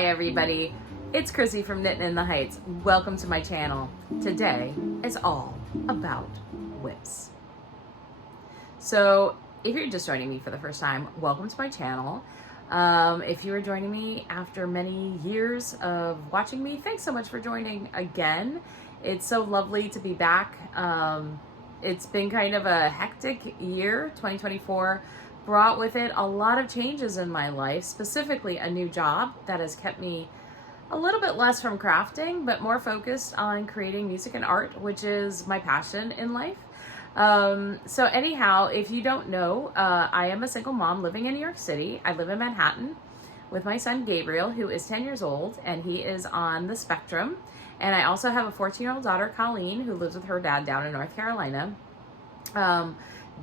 Hi everybody, it's Chrissy from Knittin in the Heights. Welcome to my channel. Today is all about whips. So if you're just joining me for the first time, welcome to my channel. If you are joining me after many years of watching me, thanks so much for joining again. It's so lovely to be back. It's been kind of a hectic year. 2024 brought with it a lot of changes in my life, specifically a new job that has kept me a little bit less from crafting, but more focused on creating music and art, which is my passion in life. So anyhow, if you don't know, I am a single mom living in New York City. I live in Manhattan with my son Gabriel, who is 10 years old, and he is on the spectrum. And I also have a 14-year-old daughter, Colleen, who lives with her dad down in North Carolina.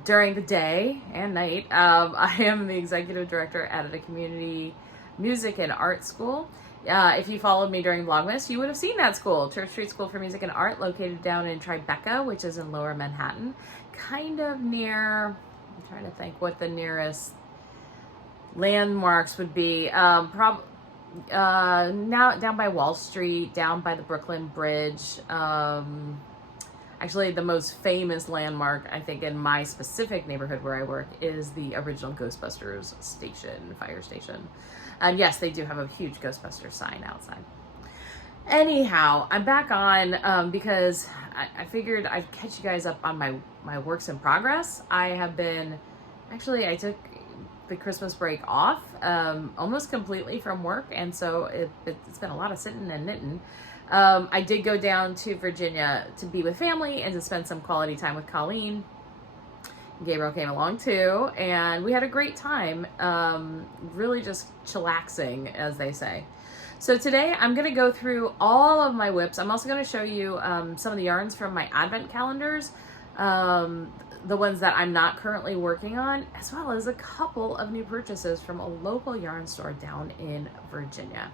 During the day and night, I am the executive director at a community music and art school. If you followed me during Vlogmas, you would have seen that school, Church Street School for Music and Art, located down in Tribeca, which is in Lower Manhattan, kind of near, I'm trying to think what the nearest landmarks would be. Now down by Wall Street, down by the Brooklyn Bridge. Actually, the most famous landmark, I think, in my specific neighborhood where I work is the original Ghostbusters station, fire station. And yes, they do have a huge Ghostbusters sign outside. Anyhow, I'm back on because I figured I'd catch you guys up on my works in progress. I took the Christmas break off almost completely from work, and so it's been a lot of sitting and knitting. I did go down to Virginia to be with family and to spend some quality time with Colleen. Gabriel came along too, and we had a great time, really just chillaxing, as they say. So today I'm going to go through all of my whips. I'm also going to show you some of the yarns from my advent calendars, the ones that I'm not currently working on, as well as a couple of new purchases from a local yarn store down in Virginia.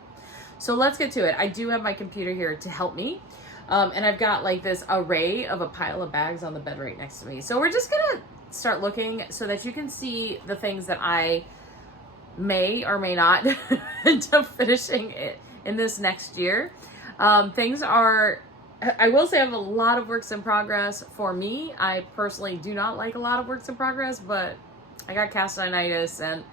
So let's get to it. I do have my computer here to help me. And I've got like this array of a pile of bags on the bed right next to me. So we're just gonna start looking so that you can see the things that I may or may not end up finishing it in this next year. I will say I have a lot of works in progress for me. I personally do not like a lot of works in progress, but I got castanitis and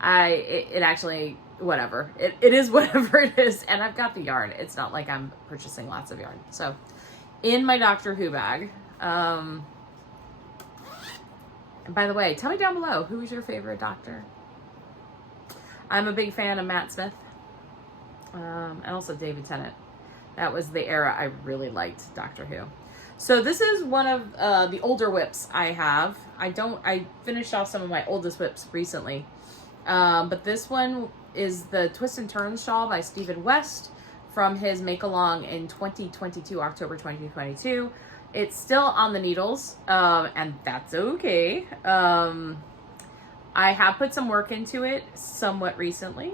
it actually, whatever. It is whatever it is. And I've got the yarn. It's not like I'm purchasing lots of yarn. So in my Doctor Who bag, and by the way, tell me down below, who is your favorite Doctor? I'm a big fan of Matt Smith, and also David Tennant. That was the era I really liked Doctor Who. So this is one of the older whips I have. I finished off some of my oldest whips recently. But this one is the Twist and Turns shawl by Stephen West from his make along in 2022, October 2022. It's still on the needles, and that's okay. I have put some work into it somewhat recently.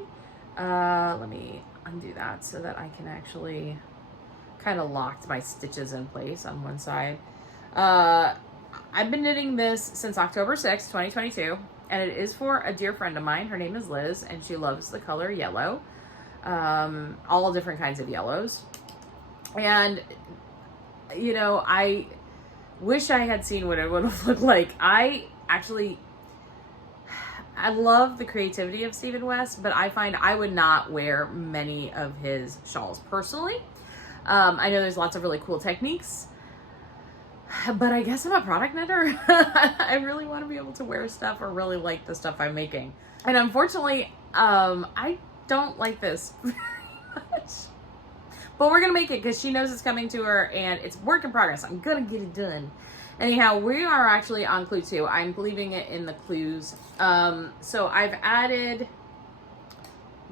Let me undo that so that I can actually kind of lock my stitches in place on one side. I've been knitting this since October 6th, 2022. And it is for a dear friend of mine. Her name is Liz, and she loves the color yellow. All different kinds of yellows. And, you know, I wish I had seen what it would have looked like. I love the creativity of Stephen West, but I find I would not wear many of his shawls personally. I know there's lots of really cool techniques, but I guess I'm a product knitter. I really want to be able to wear stuff or really like the stuff I'm making. And unfortunately, I don't like this very much. But we're going to make it because she knows it's coming to her and it's work in progress. I'm going to get it done. Anyhow, we are actually on clue 2. I'm leaving it in the clues. So I've added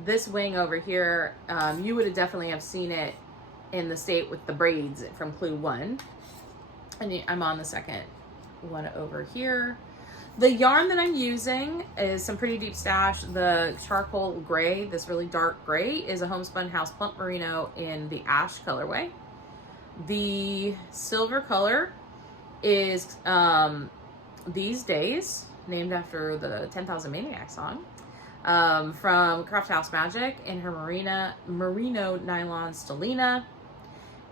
this wing over here. You would have definitely have seen it in the state with the braids from clue 1. And I'm on the second one over here. The yarn that I'm using is some pretty deep stash. The charcoal gray, this really dark gray, is a homespun house plump merino in the ash colorway. The silver color is These Days, named after the 10,000 Maniacs song. from Craft House Magic in her merino nylon stellina.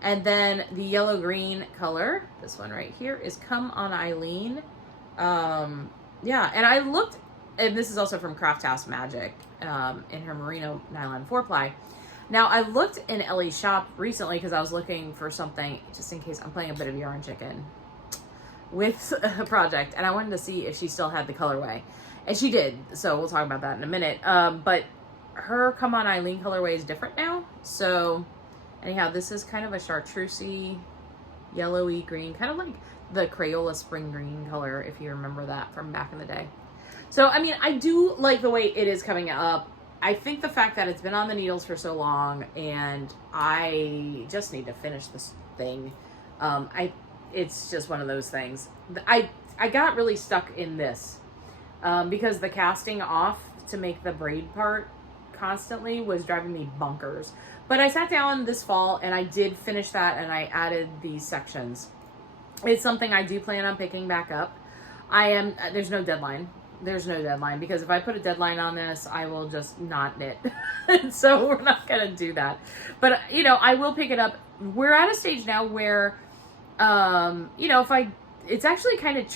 And then the yellow-green color, this one right here, is Come on Eileen. Yeah, and I looked, and this is also from Craft House Magic in her merino nylon 4-ply. Now, I looked in Ellie's shop recently because I was looking for something, just in case I'm playing a bit of yarn chicken with a project, and I wanted to see if she still had the colorway. And she did, so we'll talk about that in a minute. But her Come On Eileen colorway is different now. So, anyhow, this is kind of a chartreusey, yellowy green, kind of like the Crayola spring green color, if you remember that from back in the day. So, I mean, I do like the way it is coming up. I think the fact that it's been on the needles for so long, and I just need to finish this thing. It's just one of those things. I got really stuck in this because the casting off to make the braid part constantly was driving me bonkers. But I sat down this fall and I did finish that, and I added these sections. It's something I do plan on picking back up. There's no deadline. There's no deadline, because if I put a deadline on this, I will just not knit. So we're not going to do that. But, you know, I will pick it up. We're at a stage now where, you know, it's actually kind of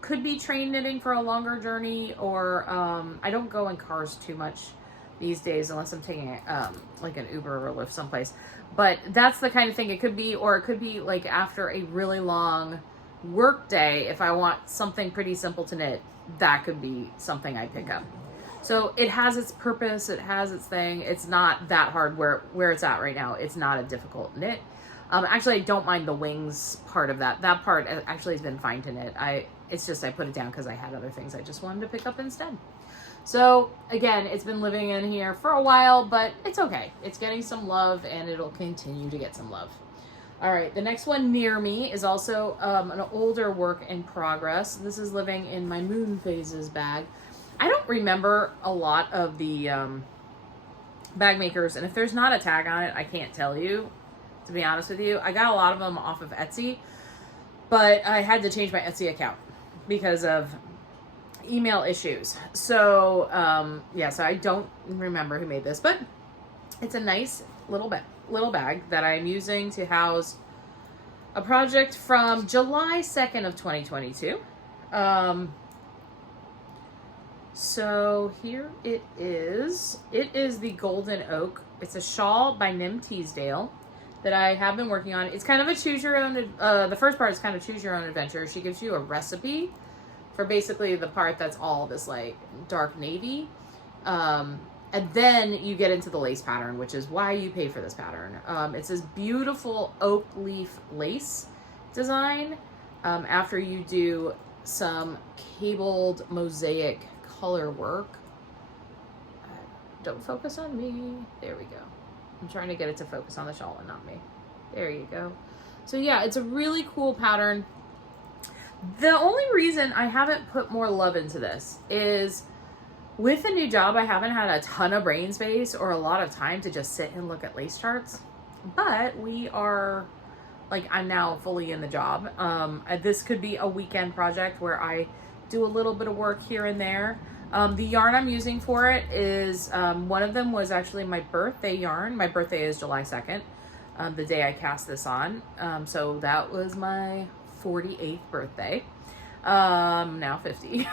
could be train knitting for a longer journey, or I don't go in cars too much these days unless I'm taking like an Uber or a Lyft someplace. But that's the kind of thing it could be, or it could be like after a really long work day, if I want something pretty simple to knit, that could be something I pick up. So it has its purpose, it has its thing. It's not that hard where it's at right now. It's not a difficult knit. Actually, I don't mind the wings part of that. That part actually has been fine to knit. It's just I put it down because I had other things I just wanted to pick up instead. So again, it's been living in here for a while, but it's okay. It's getting some love, and it'll continue to get some love. All right, the next one near me is also an older work in progress. This is living in my Moon Phases bag. I don't remember a lot of the bag makers, and if there's not a tag on it, I can't tell you, to be honest with you. I got a lot of them off of Etsy, but I had to change my Etsy account because of email issues. So, yeah, so I don't remember who made this, but it's a nice little bag that I'm using to house a project from July 2nd of 2022. So here it is. It is the Golden Oak. It's a shawl by Nim Teasdale that I have been working on. It's kind of a choose your own, the first part is kind of choose your own adventure. She gives you a recipe for basically the part that's all this like dark navy. And then you get into the lace pattern, which is why you pay for this pattern. It's this beautiful oak leaf lace design after you do some cabled mosaic color work. Don't focus on me. There we go. I'm trying to get it to focus on the shawl and not me. There you go. So yeah, it's a really cool pattern. The only reason I haven't put more love into this is with a new job, I haven't had a ton of brain space or a lot of time to just sit and look at lace charts. But we are, like, I'm now fully in the job. This could be a weekend project where I do a little bit of work here and there. The yarn I'm using for it is, one of them was actually my birthday yarn. My birthday is July 2nd, the day I cast this on. So that was my 48th birthday. Now 50.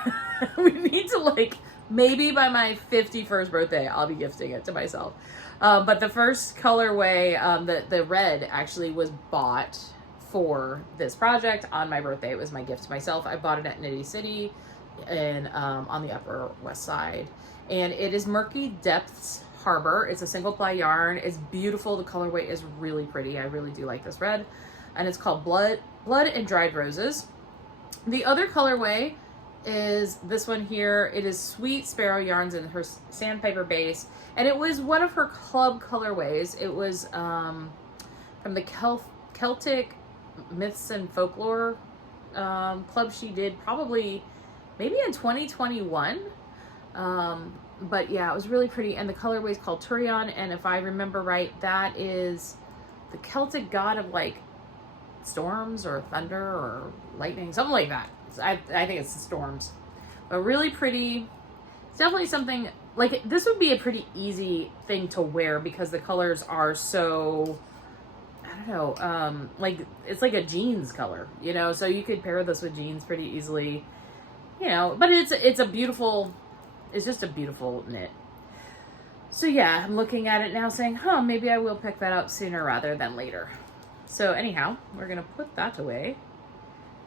We need to, like, maybe by my 51st birthday, I'll be gifting it to myself. But the first colorway, the red, actually was bought for this project on my birthday. It was my gift to myself. I bought it at Knitty City and on the Upper West Side. And it is Murky Depths Harbor. It's a single ply yarn. It's beautiful. The colorway is really pretty. I really do like this red. And it's called Blood and Dried Roses. The other colorway is this one here. It is Sweet Sparrow Yarns in her Sandpiper base, and it was one of her club colorways. It was from the Celtic Myths and Folklore club she did probably maybe in 2021. But yeah, it was really pretty, and the colorway is called Turion, and if I remember right, that is the Celtic god of like storms or thunder or lightning, something like that. I think it's the storms, but really pretty. It's definitely something like this would be a pretty easy thing to wear because the colors are so, I don't know, like it's like a jeans color, you know, so you could pair this with jeans pretty easily, you know, but it's a beautiful, it's just a beautiful knit. So yeah, I'm looking at it now saying, maybe I will pick that up sooner rather than later. So anyhow, we're going to put that away.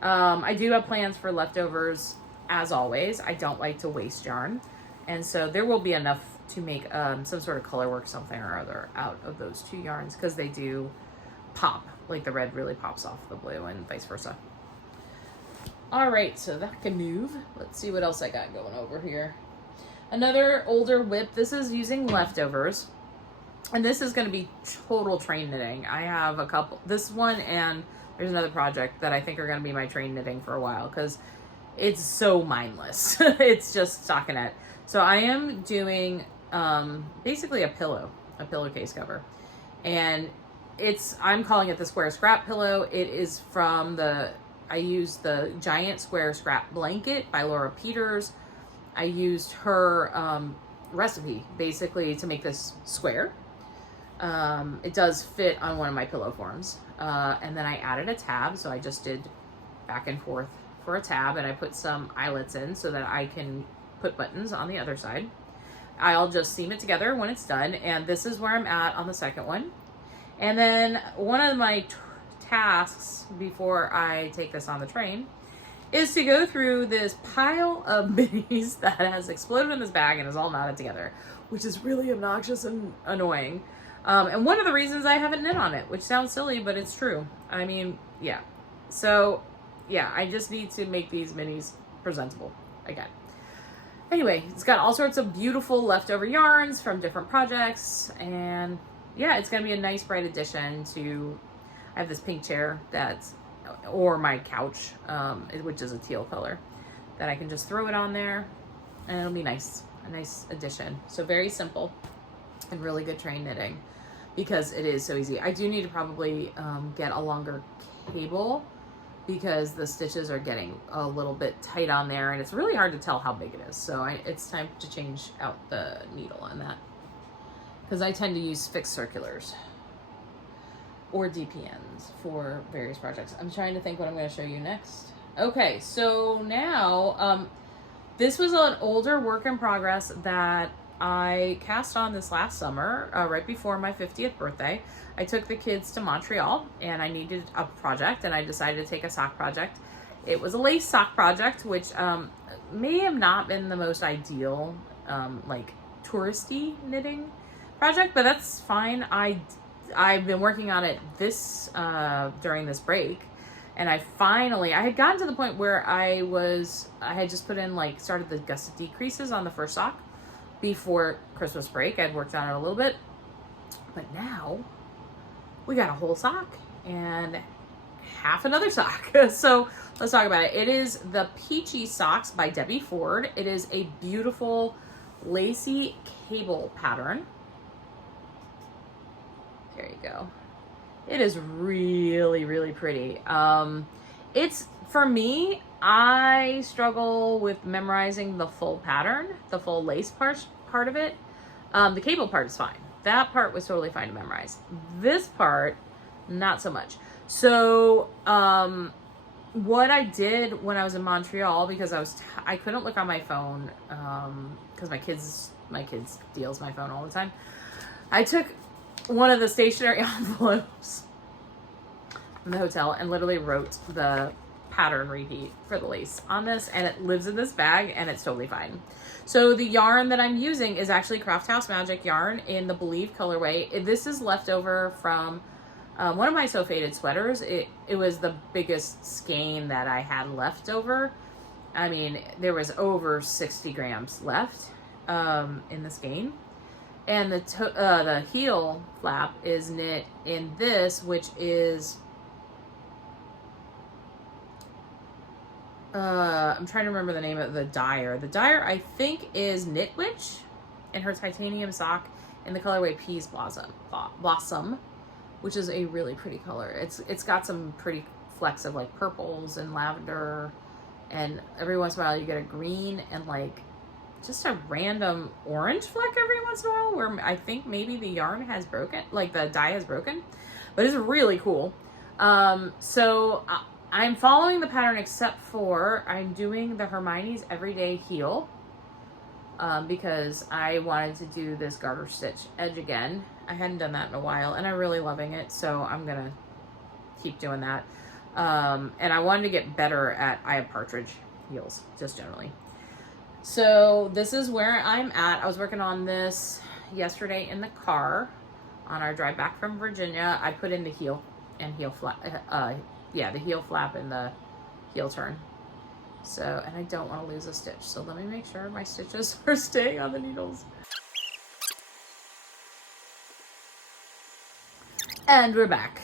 I do have plans for leftovers, as always. I don't like to waste yarn. And so there will be enough to make some sort of color work, something or other, out of those two yarns, because they do pop. Like the red really pops off the blue and vice versa. All right, so that can move. Let's see what else I got going over here. Another older whip. This is using leftovers. And this is going to be total train knitting. I have a couple, this one, and there's another project that I think are going to be my train knitting for a while because it's so mindless. It's just stockinette. So I am doing basically a pillowcase cover. And I'm calling it the Square Scrap Pillow. It is from I used the Giant Square Scrap Blanket by Laura Peters. I used her recipe basically to make this square. It does fit on one of my pillow forms. And then I added a tab. So I just did back and forth for a tab, and I put some eyelets in so that I can put buttons on the other side. I'll just seam it together when it's done. And this is where I'm at on the second one. And then one of my tasks before I take this on the train is to go through this pile of minis that has exploded in this bag and is all knotted together, which is really obnoxious and annoying. And one of the reasons I haven't knit on it, which sounds silly, but it's true. I mean, yeah. So, yeah, I just need to make these minis presentable again. Anyway, it's got all sorts of beautiful leftover yarns from different projects. And, yeah, it's going to be a nice, bright addition to... I have this pink chair or my couch, which is a teal color, that I can just throw it on there, and it'll be nice. A nice addition. So very simple and really good train knitting because it is so easy. I do need to probably get a longer cable because the stitches are getting a little bit tight on there, and it's really hard to tell how big it is. So it's time to change out the needle on that because I tend to use fixed circulars or DPNs for various projects. I'm trying to think what I'm going to show you next. Okay, so now this was an older work in progress that I cast on this last summer, right before my 50th birthday. I took the kids to Montreal and I needed a project, and I decided to take a sock project. It was a lace sock project, which may have not been the most ideal, like touristy knitting project, but that's fine. I've been working on it during this break, and I had gotten to the point where I had just put in, like, started the gusset decreases on the first sock before Christmas break. I'd worked on it a little bit, but now we got a whole sock and half another sock. So let's talk about it. It is the Peachy Socks by Debbie Ford. It is a beautiful lacy cable pattern. There you go. It is really, really pretty. It's, for me, I struggle with memorizing the full pattern, the full lace part of it. The cable part is fine. That part was totally fine to memorize. This part, not so much. So, what I did when I was in Montreal, because I couldn't look on my phone, because my kids steals my phone all the time. I took one of the stationery envelopes from the hotel and literally wrote the pattern repeat for the lace on this, and it lives in this bag, and it's totally fine. So the yarn that I'm using is actually Craft House Magic yarn in the Believe colorway. This is leftover from one of my So Faded sweaters. It was the biggest skein that I had left over. I mean, there was over 60 grams left in the skein. And the heel flap is knit in this, which is, I'm trying to remember the name of the dyer. The dyer, I think, is Knit Witch in her titanium sock in the colorway Peas Blossom, which is a really pretty color. It's got some pretty flecks of like purples and lavender, and every once in a while you get a green and like just a random orange fleck every once in a while where I think maybe the yarn has broken, like the dye has broken, but it's really cool. So I'm following the pattern except for I'm doing the Hermione's Everyday Heel because I wanted to do this garter stitch edge again. I hadn't done that in a while and I'm really loving it, so I'm gonna keep doing that. And I wanted to get better at Eye of Partridge heels, just generally. So this is where I'm at. I was working on this yesterday in the car on our drive back from Virginia. I put in the heel and heel flap, the heel flap and the heel turn. So, and I don't want to lose a stitch. So let me make sure my stitches are staying on the needles. And we're back.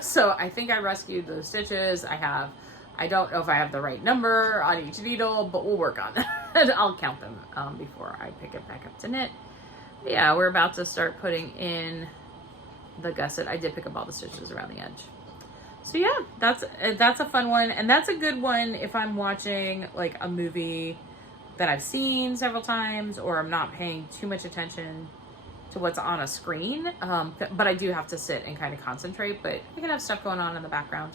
So I think I rescued those stitches. I don't know if I have the right number on each needle, but we'll work on that. I'll count them before I pick it back up to knit. Yeah, we're about to start putting in the gusset. I did pick up all the stitches around the edge. So yeah, that's a fun one. And that's a good one if I'm watching like a movie that I've seen several times or I'm not paying too much attention to what's on a screen. But I do have to sit and kind of concentrate, but I can have stuff going on in the background.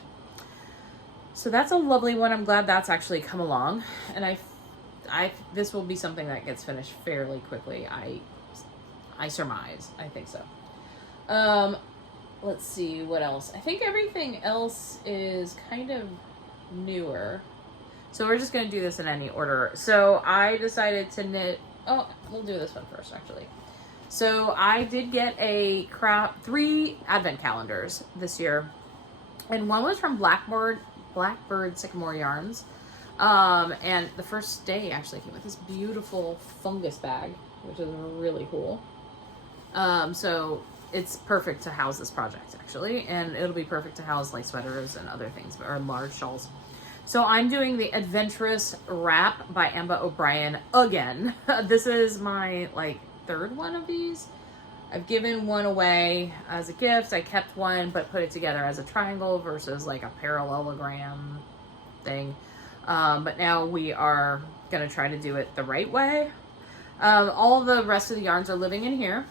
So that's a lovely one. I'm glad that's actually come along. And this will be something that gets finished fairly quickly. I surmise. I think so. Let's see what else. I think everything else is kind of newer. So we're just going to do this in any order. So I decided to knit. Oh, we'll do this one first, actually. So I did get 3 advent calendars this year. And one was from Blackbird Sycamore Yarns. And the first day actually came with this beautiful fungus bag, which is really cool. So it's perfect to house this project actually. And it'll be perfect to house like sweaters and other things, or large shawls. So I'm doing the Adventurous Wrap by Amba O'Brien again. This is my like 3rd one of these. I've given one away as a gift. I kept one, but put it together as a triangle versus like a parallelogram thing. But now we are going to try to do it the right way. All the rest of the yarns are living in here.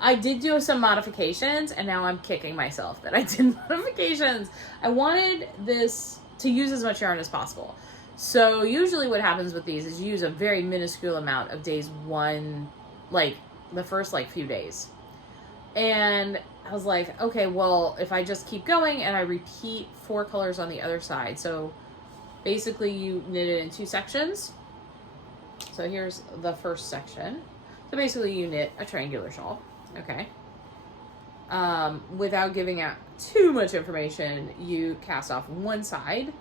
I did do some modifications, and now I'm kicking myself that I did modifications. I wanted this to use as much yarn as possible. So usually what happens with these is you use a very minuscule amount of days one, like the first like few days. And I was like, okay, well, if I just keep going and I repeat 4 colors on the other side. So basically you knit it in 2 sections. So here's the first section. So basically you knit a triangular shawl, okay? Without giving out too much information, you cast off one side,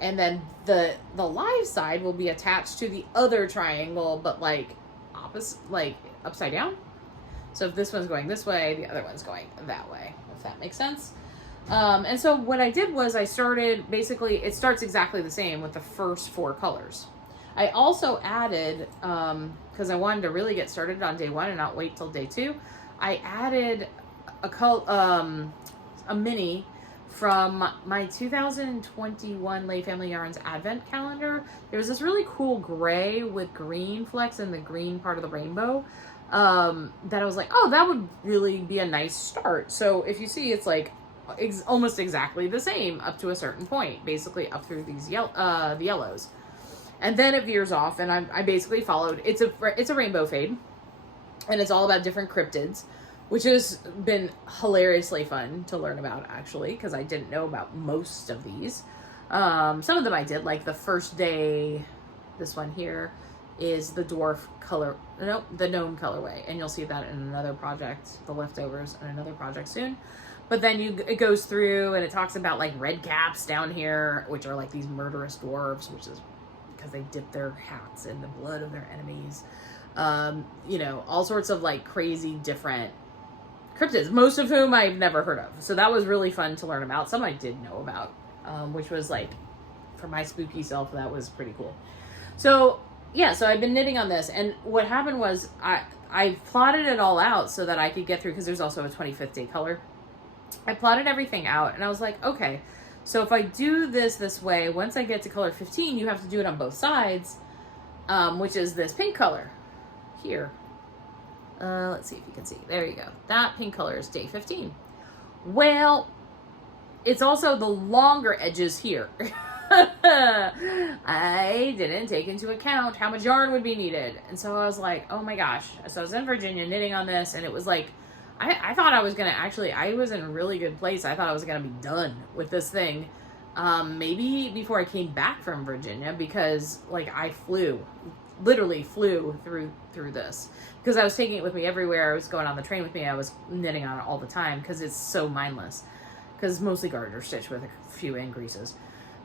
and then the live side will be attached to the other triangle, but like opposite, like upside down. So if this one's going this way, the other one's going that way, if that makes sense. And so what I did was I started, basically it starts exactly the same with the first 4 colors. I also added, because I wanted to really get started on day 1 and not wait till day 2, I added a mini from my 2021 Lay Family Yarns Advent calendar. There was this really cool gray with green flecks in the green part of the rainbow that I was like, oh, that would really be a nice start. So if you see, it's like almost exactly the same up to a certain point, basically up through these the yellows. And then it veers off, and I basically followed, it's a rainbow fade, and it's all about different cryptids, which has been hilariously fun to learn about, actually, because I didn't know about most of these. Some of them I did, like the first day, this one here is the dwarf color, no, the gnome colorway, and you'll see that in another project, the leftovers, in another project soon. But then it goes through, and it talks about like red caps down here, which are like these murderous dwarves, which is because they dip their hats in the blood of their enemies. You know, all sorts of like crazy different cryptids, most of whom I've never heard of. So that was really fun to learn about. Some I did know about, which was like, for my spooky self, that was pretty cool. So yeah, so I've been knitting on this, and what happened was I plotted it all out so that I could get through, because there's also a 25th day color. I plotted everything out, and I was like, okay, so if I do this way, once I get to color 15, you have to do it on both sides. which is this pink color here. Let's see if you can see. There you go. That pink color is day 15. Well, it's also the longer edges here. I didn't take into account how much yarn would be needed. And so I was like, oh my gosh. So I was in Virginia knitting on this, and it was like, I thought I was going to actually, I was in a really good place. I thought I was going to be done with this thing. Maybe before I came back from Virginia, because like I literally flew through this, because I was taking it with me everywhere. I was going on the train with me. I was knitting on it all the time because it's so mindless, because it's mostly garter stitch with a few increases.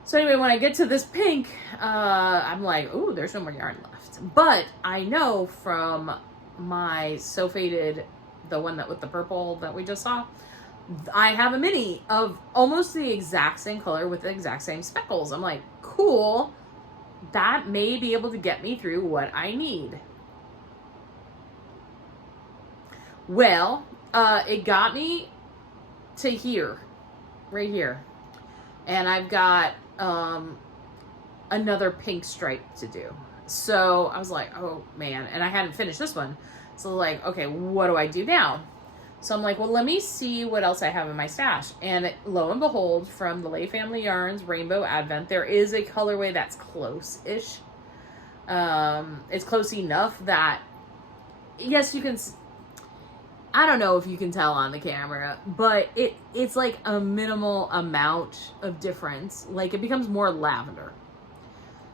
So anyway, when I get to this pink, I'm like, ooh, there's no more yarn left. But I know from my So Faded, the one that with the purple that we just saw, I have a mini of almost the exact same color with the exact same speckles. I'm like, cool. That may be able to get me through what I need. Well, it got me to here, right here. And I've got another pink stripe to do. So I was like, oh man. And I hadn't finished this one. So like, okay, what do I do now? So I'm like, well, let me see what else I have in my stash. And lo and behold, from the Lay Family Yarns Rainbow Advent, there is a colorway that's close-ish. It's close enough that, yes, you can, I don't know if you can tell on the camera, but it's like a minimal amount of difference. Like it becomes more lavender.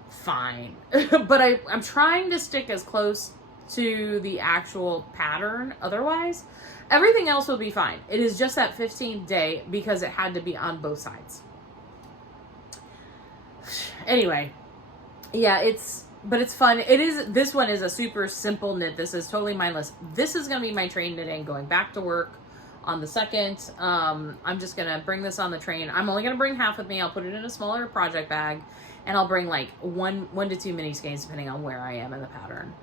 Fine. But I'm trying to stick as close to the actual pattern. Otherwise, everything else will be fine. It is just that 15th day because it had to be on both sides. Anyway, yeah, but it's fun. This one is a super simple knit. This is totally mindless. This is going to be my train knitting going back to work on the 2nd. I'm just going to bring this on the train. I'm only going to bring half with me. I'll put it in a smaller project bag, and I'll bring like one to two mini skeins depending on where I am in the pattern.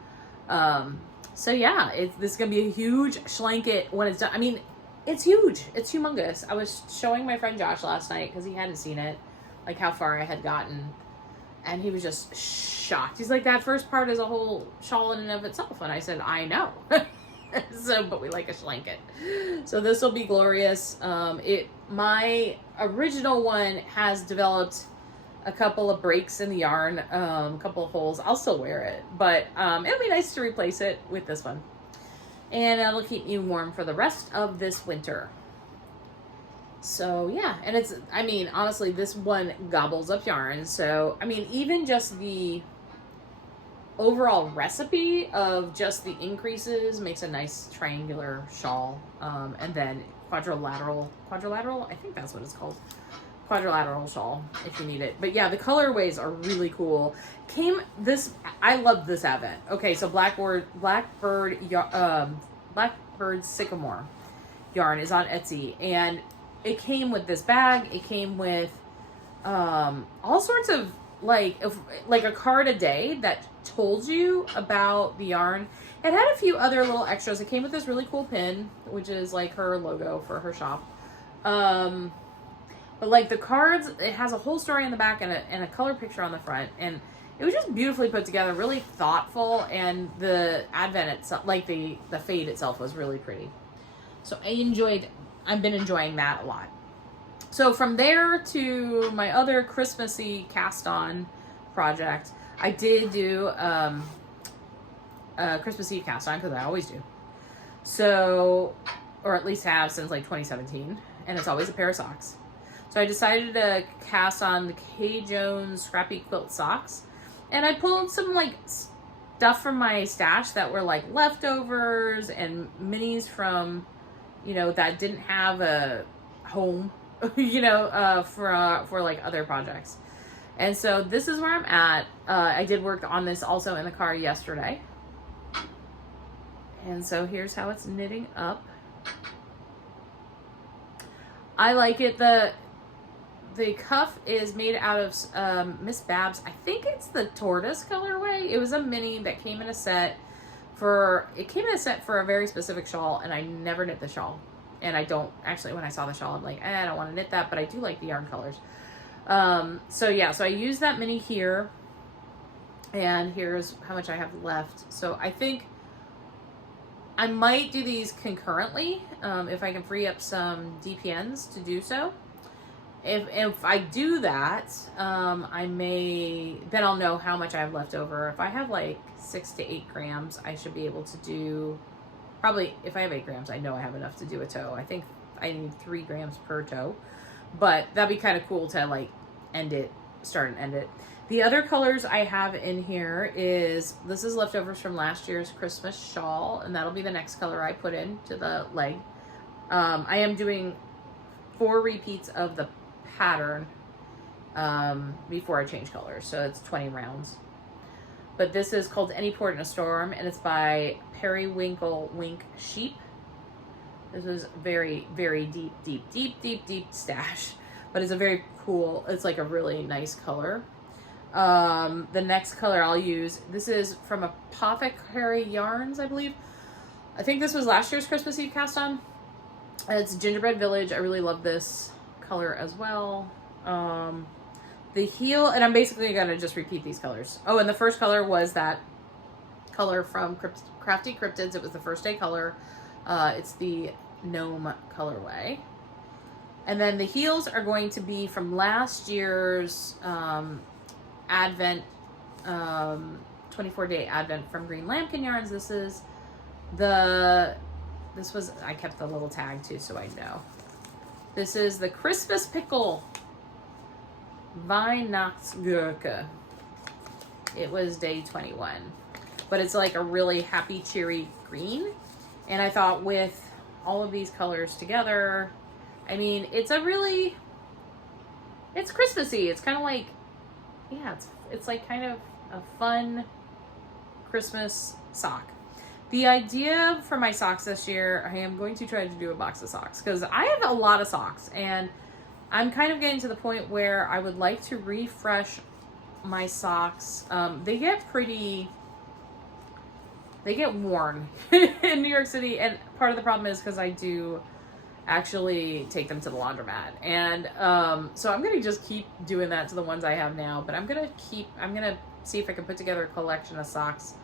So yeah, this is going to be a huge schlanket when it's done. I mean, it's huge. It's humongous. I was showing my friend Josh last night because he hadn't seen it, like how far I had gotten. And he was just shocked. He's like, that first part is a whole shawl in and of itself. And I said, I know. But we like a schlanket. So this will be glorious. My original one has developed a couple of breaks in the yarn, a couple of holes. I'll still wear it, but it'll be nice to replace it with this one. And it'll keep me warm for the rest of this winter. So yeah, and I mean, honestly, this one gobbles up yarn. So, I mean, even just the overall recipe of just the increases makes a nice triangular shawl. And then quadrilateral, I think that's what it's called. Quadrilateral shawl if you need it. But yeah, the colorways are really cool. I love this advent. Okay, so Blackbird Sycamore yarn is on Etsy, and it came with this bag. It came with all sorts of like a card a day that told you about the yarn. It had a few other little extras. It came with this really cool pin, which is like her logo for her shop. But like the cards, it has a whole story in the back and a color picture on the front. And it was just beautifully put together, really thoughtful. And the advent itself, like the fade itself, was really pretty. So I've been enjoying that a lot. So from there to my other Christmassy cast on project, I did do a Christmas Eve cast on because I always do. So, or at least have since like 2017. And it's always a pair of socks. So I decided to cast on the K. Jones Scrappy Quilt socks. And I pulled some like stuff from my stash that were like leftovers and minis from, that didn't have a home, for like other projects. And so this is where I'm at. I did work on this also in the car yesterday. And so here's how it's knitting up. I like it. The cuff is made out of Miss Babs. I think it's the tortoise colorway. It was a mini that came in a set for a very specific shawl, and I never knit the shawl. And I don't actually, when I saw the shawl, I'm like, I don't want to knit that, but I do like the yarn colors. So yeah, so I used that mini here. And here's how much I have left. So I think I might do these concurrently if I can free up some DPNs to do so. If I do that, then I'll know how much I have left over. If I have like 6 to 8 grams, I should be able to do, probably if I have 8 grams, I know I have enough to do a toe. I think I need 3 grams per toe, but that'd be kind of cool to like start and end it. The other colors I have in here this is leftovers from last year's Christmas shawl, and that'll be the next color I put into the leg. I am doing 4 repeats of the pattern before I change colors, so it's 20 rounds. But this is called Any Port in a Storm, and it's by Periwinkle Wink Sheep. This is very, very deep stash, but it's a very cool, it's like a really nice color. The next color I'll use, this is from Apothecary Yarns, I believe. I think this was last year's Christmas Eve cast on. It's Gingerbread Village. I really love this color as well. The heel, and I'm basically going to just repeat these colors. Oh, and the first color was that color from Crafty Cryptids. It was the first day color. It's the Gnome colorway. And then the heels are going to be from last year's Advent, 24-day Advent from Green Lambkin Yarns. I kept the little tag too, so I know. This is the Christmas Pickle Weihnachtsgurke. It was day 21. But it's like a really happy, cheery green. And I thought with all of these colors together, I mean, it's Christmassy. It's kind of like, yeah, it's like kind of a fun Christmas sock. The idea for my socks this year, I am going to try to do a box of socks because I have a lot of socks, and I'm kind of getting to the point where I would like to refresh my socks. They get worn in New York City, and part of the problem is because I do actually take them to the laundromat, and so I'm gonna just keep doing that to the ones I have now. But I'm gonna see if I can put together a collection of socks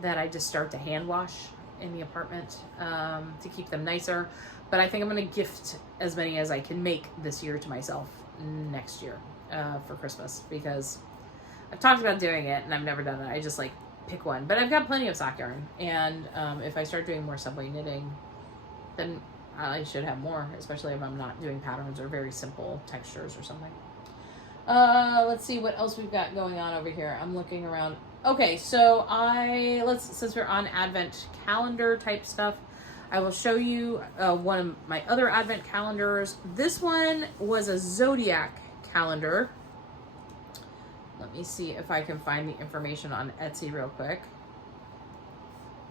that I just start to hand wash in the apartment to keep them nicer. But I think I'm going to gift as many as I can make this year to myself next year for Christmas, because I've talked about doing it and I've never done it. I just like pick one. But I've got plenty of sock yarn, and if I start doing more subway knitting, then I should have more, especially if I'm not doing patterns or very simple textures or something. Let's see what else we've got going on over here. I'm looking around. Okay, so since we're on Advent calendar type stuff, I will show you one of my other Advent calendars. This one was a zodiac calendar. Let me see if I can find the information on Etsy real quick.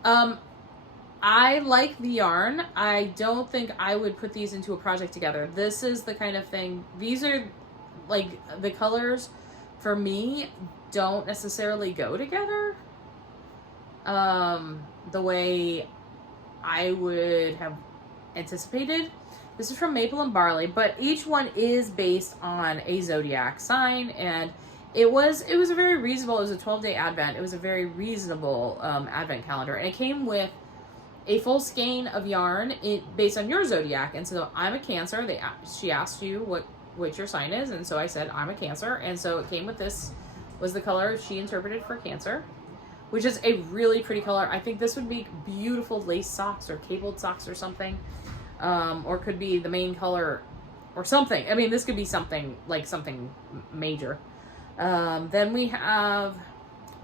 I like the yarn. I don't think I would put these into a project together. This is the kind of thing, these are like the colors for me don't necessarily go together the way I would have anticipated. This is from Maple and Barley, but each one is based on a zodiac sign, and it was a very reasonable, it was a 12-day Advent. It was a very reasonable Advent calendar, and it came with a full skein of yarn based on your zodiac. And so I'm a Cancer. She asked you what your sign is, and so I said I'm a Cancer, and so it came with this, was the color she interpreted for Cancer, which is a really pretty color. I think this would be beautiful lace socks or cabled socks or something, or could be the main color or something. I mean, this could be something major. Then we have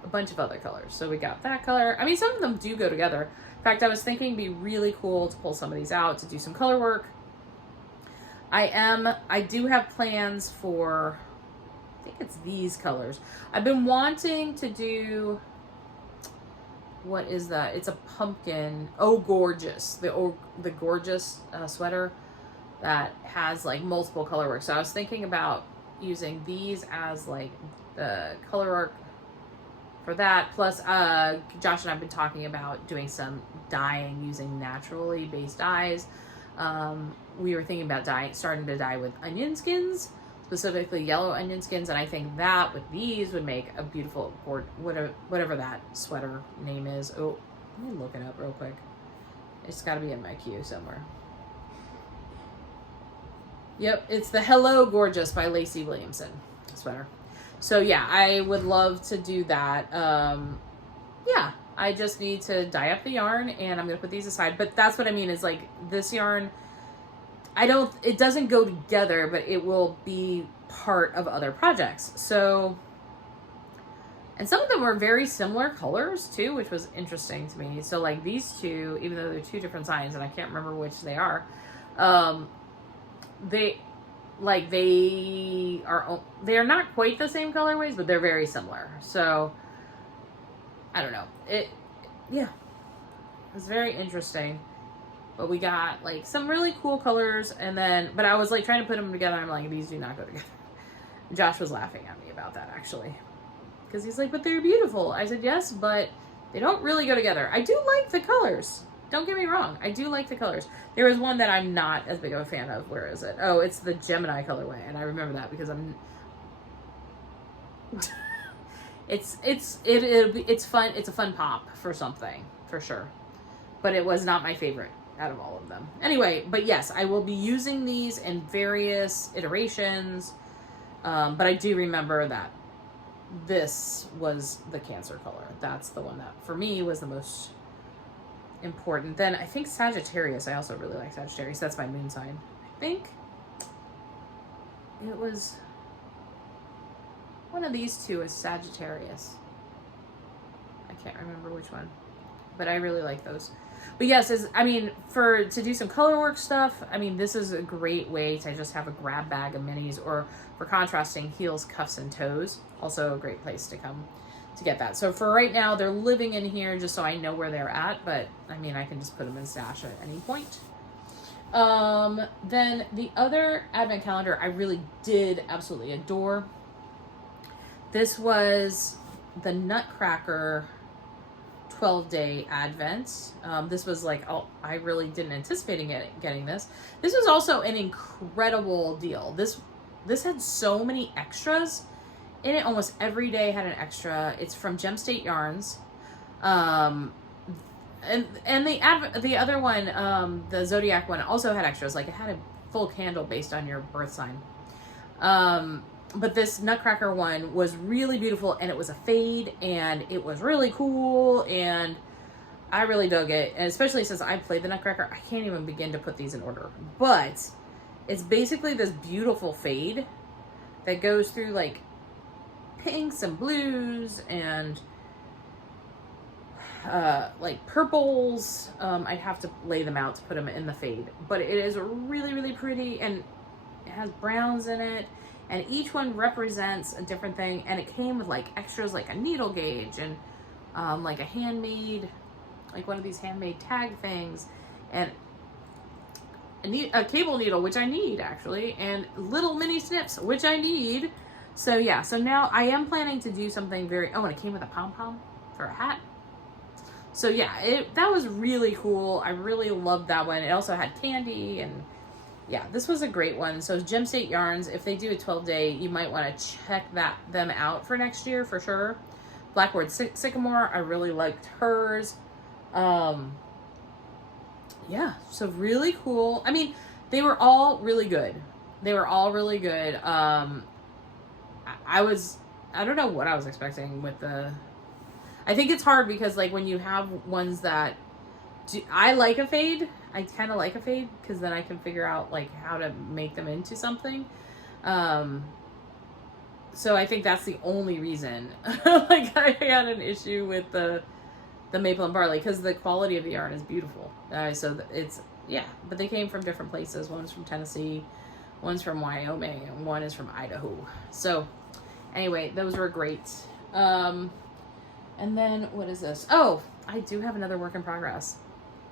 a bunch of other colors. So we got that color. I mean, some of them do go together. In fact, I was thinking it'd be really cool to pull some of these out to do some color work. I do have plans for, I think it's these colors. I've been wanting to do, what is that? It's a pumpkin. Oh, Gorgeous. The Gorgeous sweater that has like multiple color work. So I was thinking about using these as like the color work for that. Plus, Josh and I have been talking about doing some dyeing using naturally based dyes. We were thinking about starting to dye with onion skins. specifically yellow onion skins, and I think that with these would make a beautiful, whatever that sweater name is. Oh, let me look it up real quick. It's got to be in my queue somewhere. Yep, it's the Hello Gorgeous by Lacey Williamson sweater. So yeah, I would love to do that. Yeah, I just need to dye up the yarn, and I'm gonna put these aside. But that's what I mean is like this yarn, it doesn't go together, but it will be part of other projects. So, and some of them were very similar colors too, which was interesting to me. So like these two, even though they're two different signs, and I can't remember which they are, they are not quite the same colorways, but they're very similar. So I don't know. Yeah, it's very interesting. But we got like some really cool colors, but I was like trying to put them together. I'm like, these do not go together. Josh was laughing at me about that actually, because he's like, but they're beautiful. I said, yes, but they don't really go together. I do like the colors. Don't get me wrong. I do like the colors. There was one that I'm not as big of a fan of. Where is it? Oh, it's the Gemini colorway. And I remember that because it's fun. It's a fun pop for something, for sure. But it was not my favorite out of all of them. Anyway, but yes, I will be using these in various iterations. But I do remember that this was the Cancer color. That's the one that for me was the most important. Then I think Sagittarius. I also really like Sagittarius. That's my moon sign. I think it was one of these two is Sagittarius. I can't remember which one, but I really like those. But yes, to do some color work stuff, this is a great way to just have a grab bag of minis, or for contrasting heels, cuffs, and toes. Also a great place to come to get that. So for right now, they're living in here just so I know where they're at, but I can just put them in stash at any point. Then the other advent calendar I really did absolutely adore. This was the Nutcracker 12-day advent. This was like, I really didn't anticipate getting this. This was also an incredible deal. This had so many extras in it. Almost every day had an extra. It's from Gem State Yarns. And the other one, the Zodiac one, also had extras. Like it had a full candle based on your birth sign. But this Nutcracker one was really beautiful, and it was a fade, and it was really cool, and I really dug it. And especially since I played the Nutcracker, I can't even begin to put these in order. But it's basically this beautiful fade that goes through like pinks and blues and like purples. I'd have to lay them out to put them in the fade, but it is really, really pretty, and it has browns in it. And each one represents a different thing. And it came with like extras, like a needle gauge and like a handmade, like one of these handmade tag things, and a cable needle, which I need actually, and little mini snips, which I need. So yeah, so now I am planning to do something and it came with a pom-pom for a hat. So yeah, that was really cool. I really loved that one. It also had candy, and yeah, this was a great one. So Gem State Yarns, if they do a 12-day, you might want to check them out for next year for sure. Blackboard Sycamore, I really liked hers. Yeah, so really cool. They were all really good. I don't know what I was expecting with I think it's hard because like when you have ones that I like a fade. I kind of like a fade because then I can figure out like how to make them into something. So I think that's the only reason like I had an issue with the maple and barley, because the quality of the yarn is beautiful. But they came from different places. One's from Tennessee, one's from Wyoming, and one is from Idaho. So anyway, those were great. And then what is this? Oh, I do have another work in progress.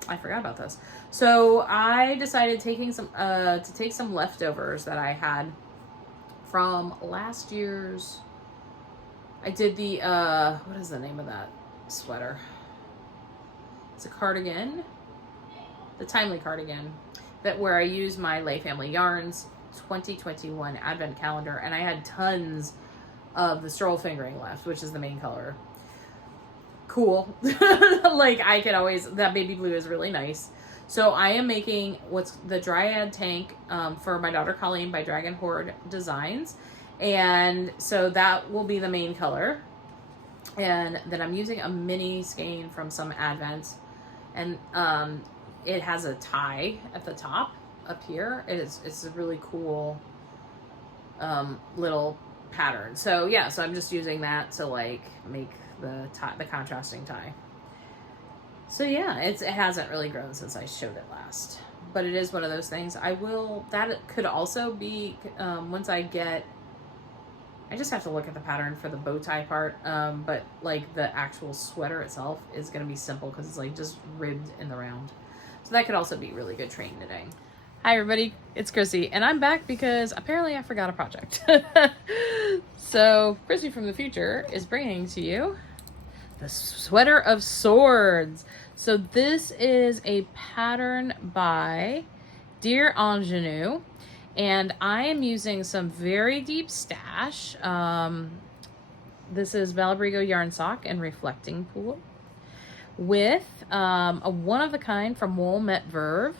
I forgot about this. So I decided to take some leftovers that I had from last year's. I did the what is the name of that sweater? It's a cardigan, the Timely cardigan, where I use my Lay Family yarns. 2021 advent calendar, and I had tons of the stroll fingering left, which is the main color. Cool. Like, I could always, that baby blue is really nice. So I am making what's the Dryad tank for my daughter Colleen by Dragon Horde Designs. And so that will be the main color. And then I'm using a mini skein from some Advent. And it has a tie at the top up here. It's a really cool little pattern. So yeah, so I'm just using that to like make the tie, the contrasting tie. So yeah, it hasn't really grown since I showed it last, but it is one of those things. That could also be, once I just have to look at the pattern for the bow tie part, but like the actual sweater itself is going to be simple because it's like just ribbed in the round. So that could also be really good train knitting. Hi everybody, it's Chrissy, and I'm back because apparently I forgot a project. So Chrissy from the future is bringing to you the Sweater of Swords. So this is a pattern by Dear Ingenue, and I am using some very deep stash. This is Valabrigo yarn sock and reflecting pool with a one-of-a-kind from Wool Met Verve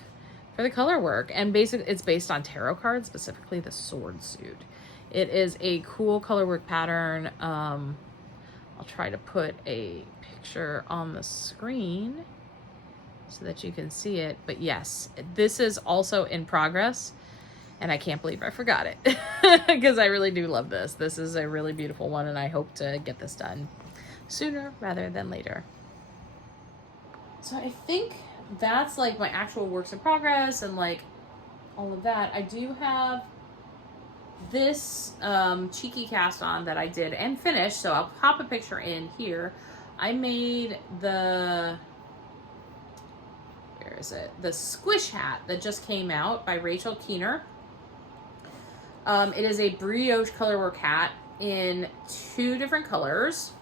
for the color work, and basically it's based on tarot cards, specifically the sword suit. It is a cool color work pattern. I'll try to put a picture on the screen so that you can see it. But yes, this is also in progress, and I can't believe I forgot it because I really do love this. This is a really beautiful one, and I hope to get this done sooner rather than later. So I think that's like my actual works in progress and like all of that. I do have this cheeky cast on that I did and finished, so I'll pop a picture in here. I made the, where is it? The squish hat that just came out by Rachel Keener. It is a brioche colorwork hat in 2 different colors,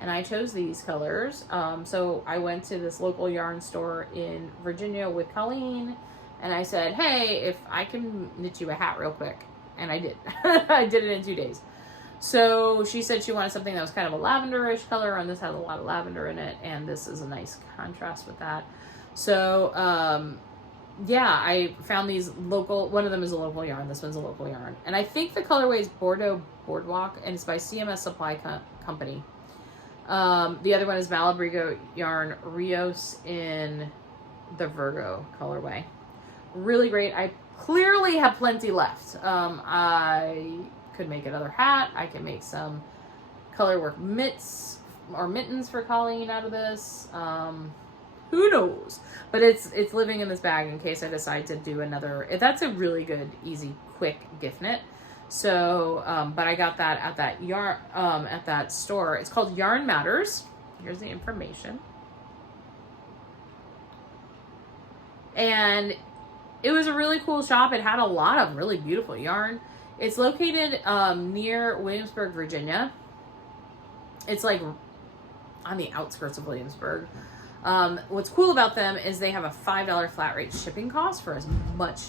and I chose these colors. So I went to this local yarn store in Virginia with Colleen, and I said, hey, if I can knit you a hat real quick. And I did. I did it in 2 days. So she said she wanted something that was kind of a lavenderish color, and this has a lot of lavender in it, and this is a nice contrast with that. So yeah, I found these local, one of them is a local yarn, this one's a local yarn. And I think the colorway is Bordeaux Boardwalk, and it's by CMS Supply Company. The other one is Valabrigo yarn Rios in the Virgo colorway. Really great. I clearly have plenty left. I could make another hat. I can make some colorwork mitts or mittens for Colleen out of this. Who knows? But it's living in this bag in case I decide to do another. That's a really good, easy, quick gift knit. So, but I got that at that yarn at that store. It's called Yarn Matters. Here's the information. And it was a really cool shop. It had a lot of really beautiful yarn. It's located near Williamsburg, Virginia. It's like on the outskirts of Williamsburg. What's cool about them is they have a $5 flat rate shipping cost for as much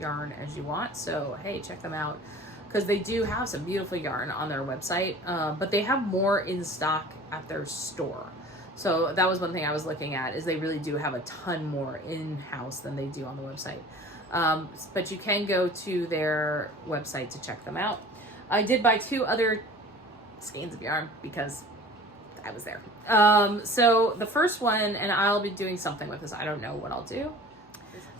yarn as you want. So, hey, check them out because they do have some beautiful yarn on their website, but they have more in stock at their store. So that was one thing I was looking at, is they really do have a ton more in-house than they do on the website. But you can go to their website to check them out. I did buy 2 other skeins of yarn because I was there. So the first one, and I'll be doing something with this. I don't know what I'll do.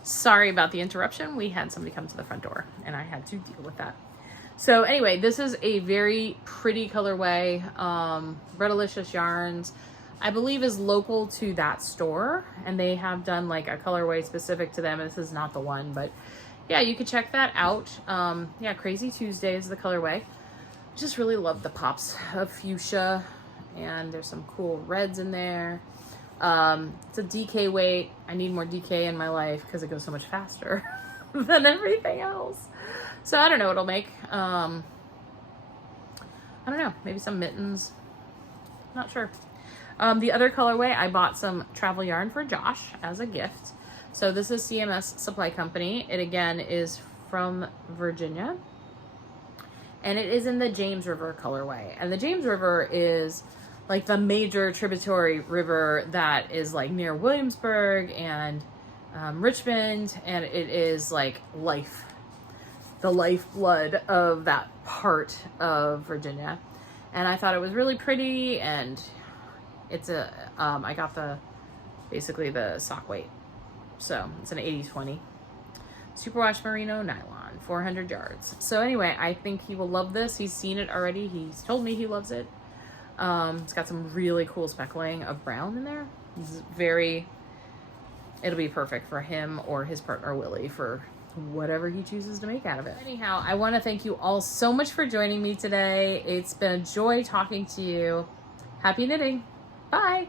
Sorry about the interruption. We had somebody come to the front door and I had to deal with that. So anyway, this is a very pretty colorway. Bredalicious Yarns, I believe, is local to that store, and they have done like a colorway specific to them. This is not the one, but yeah, you could check that out. Yeah, Crazy Tuesday is the colorway. Just really love the pops of fuchsia, and there's some cool reds in there. It's a DK weight. I need more DK in my life because it goes so much faster than everything else. So I don't know what it'll make. I don't know, maybe some mittens. Not sure. The other colorway, I bought some travel yarn for Josh as a gift. So this is CMS Supply Company. It again is from Virginia. And it is in the James River colorway. And the James River is like the major tributary river that is like near Williamsburg and Richmond. And it is like the lifeblood of that part of Virginia. And I thought it was really pretty, and it's I got basically the sock weight. So it's an 80/20. Superwash merino nylon, 400 yards. So anyway, I think he will love this. He's seen it already. He's told me he loves it. It's got some really cool speckling of brown in there. It'll be perfect for him or his partner Willie for whatever he chooses to make out of it. Anyhow, I want to thank you all so much for joining me today. It's been a joy talking to you. Happy knitting. Bye.